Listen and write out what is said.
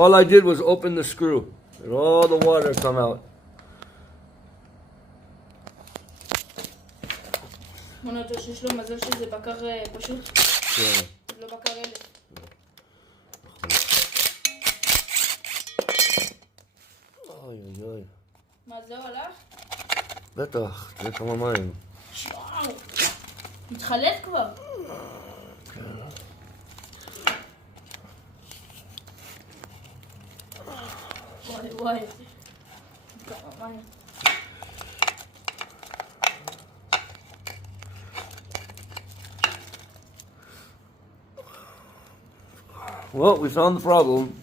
All I did was open the screw, and all the water come out. מונה אותו שיש לו מזל שזה בקר פשוט. כן. לא בקר אלף. אוי אוי אוי. מה זהו הלך? בטח, תראה כמה מים. וואו. מתחלט כבר. כן. וואי וואי. כמה מים. Well, we found the problem.